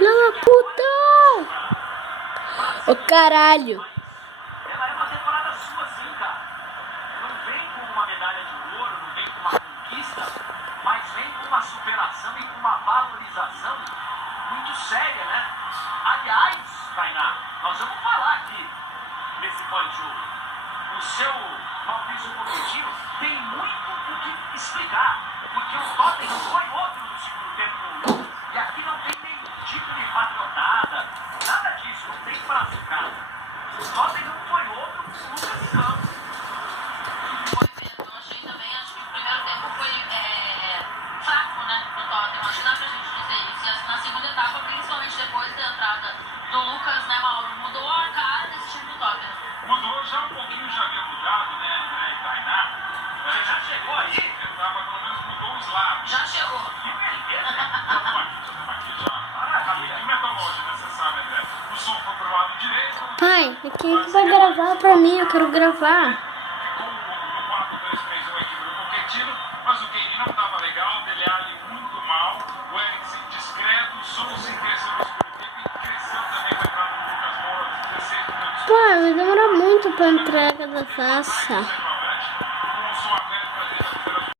Filha da puta! Ô caralho! Ela é uma temporada sua, sim, cara. Não vem com uma medalha de ouro, não vem com uma conquista, mas vem com uma superação e com uma valorização muito séria, né? Aliás, Tainá, nós vamos falar aqui nesse pós-jogo. O seu Maurício Pochettino tem muito o que explicar, porque o Tottenham foi outro no segundo tempo. E aqui não tem nenhum tipo de patrotada, nada disso, não tem prazo, cara. O Tottenham foi outro no campo. Foi mesmo, eu achei também, acho que o primeiro tempo foi fraco, né, do Tottenham, acho que dá pra gente dizer isso. E na segunda etapa, principalmente depois da entrada do Lucas, né, Mauro, mudou a cara desse time do Tottenham. Mudou já um pouquinho, já havia mudado, né, André e Tainá. Você já chegou aí? Eu tava, pelo menos mudou os lados. Já chegou. Que beleza! Estamos aqui já. E metamorfose necessária, André. O som foi pro lado direito. Pai, quem é que vai gravar pra mim? Eu quero gravar. Ficou no 4-2-3-1 a equipe do Pochettino, mas o Kane não tava legal, Dele Alli muito mal, o Eriksen discreto, o Sousa cresceu no segundo tempo e cresceu também com a entrada do Lucas Moura, 16 minutos. Pai, vai demorar muito pra entrega da taça.